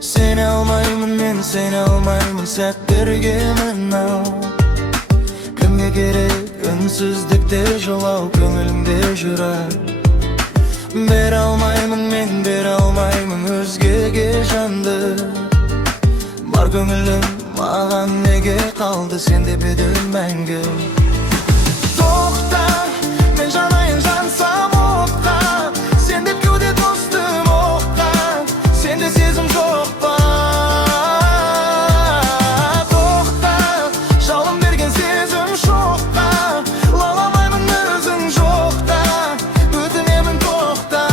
Seni almayman men, seni almayman sәттерге мынау. Кімге керек үнсіздікте жылау, көңілімде жүрар. Бере алмаймын мен, бере алмаймын өзгеге жанды. Бар көңілім маған неге қалды, сенде беділ мәңгі. Тоқта, мен жанайын жансам отқа, сен деп кеуде достым оққа, сенде сезім жоқ па. Тоқта, жалын берген сезім шоққа, лаламаймын өзің жоқта, өтінемін тоқта.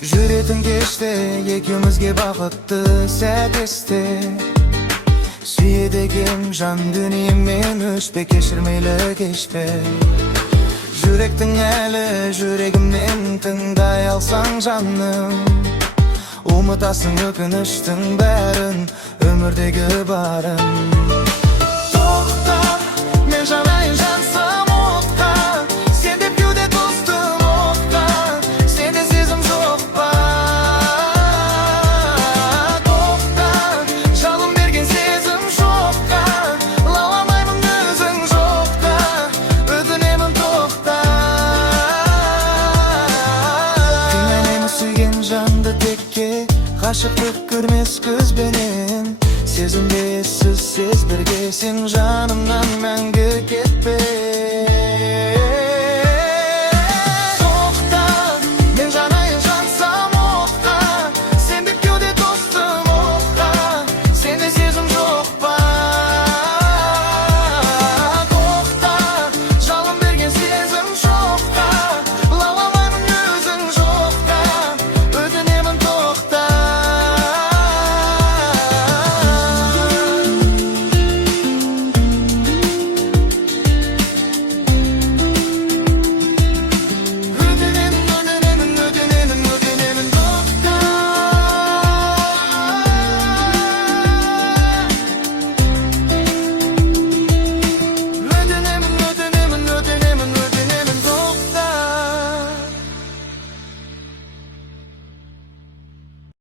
Жүретін кеште екеумізге бақытты сәт есте. Сүйеді кем жан дүниемен өшпе, кешірмейлі кешпе. Жүректің әлі жүрегімнен тыңдай алсаң жаным, ұмытасың өкініштің бәрін, өмірдегі барын. Тоқта, мен жанайын жансам отқа, сен деп кеуде достым оққа, сенде сезім жоқ па. Тоқта, жалын берген сезім жоққа, лаламаймын өзің жоқта, өтінемін тоқта. Кінәлаймын сүйген жанды текке, ғашықтық көрмес көзбенен. Сезімде ессіз сез бірге, сен жанымнан мәңгі кетпе.